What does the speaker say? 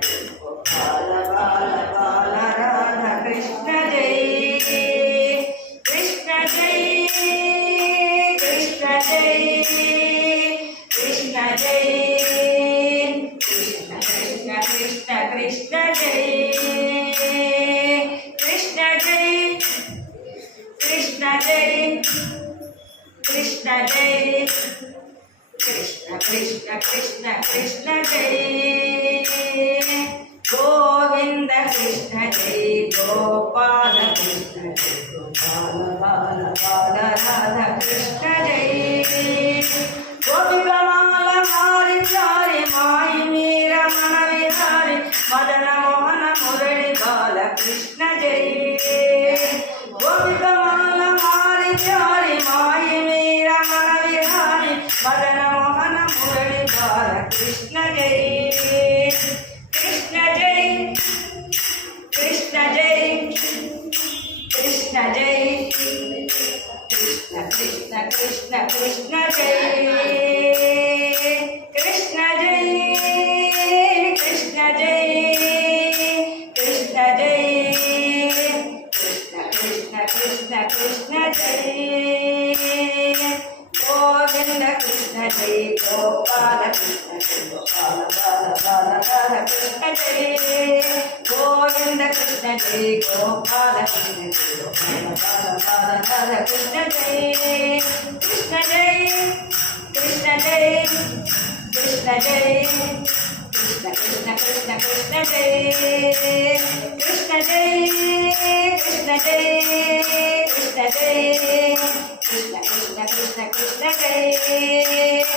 బాల బాల బాల రాధా కృష్ణ జై కృష్ణ జై కృష్ణ జై కృష్ణ జై కృష్ణ కృష్ణ కృష్ణ కృష్ణ జై కృష్ణ జై కృష్ణ జై కృష్ణ జై కృష్ణ కృష్ణ కృష్ణ కృష్ణ జై గోవింద కృష్ణ జై గోపాల కృష్ణ జై గోపాల బాల బాల రాధా కృష్ణ జై గోపికమాల మారి చారి మాయి మీర మన విహారి మదన మోహన మురళి బాల కృష్ణ జై గోపికమాల మారి చారి మాయి మీర మన విహారి మదన మోహన మురళి బాల కృష్ణ జై కృష్ణ జై కృష్ణ జై కృష్ణ జై కృష్ణ కృష్ణ కృష్ణ కృష్ణ జై కృష్ణ జై కృష్ణ జై కృష్ణ జై కృష్ణ కృష్ణ కృష్ణ కృష్ణ జై గోవింద కృష్ణ జై గోపాల కృష్ణ జై గోపాల బాల బాల బాల కృష్ణ జై గోవింద కృష్ణ జై గోపాల కృష్ణ జై గోపాల బాల బాల బాల కృష్ణ జై కృష్ణ జై కృష్ణ జై కృష్ణ జై కృష్ణ కృష్ణ కృష్ణ కృష్ణ జై కృష్ణ జై కృష్ణ జై కృష్ణ జై కృష్ణ కృష్ణ కృష్ణ కృష్ణ జై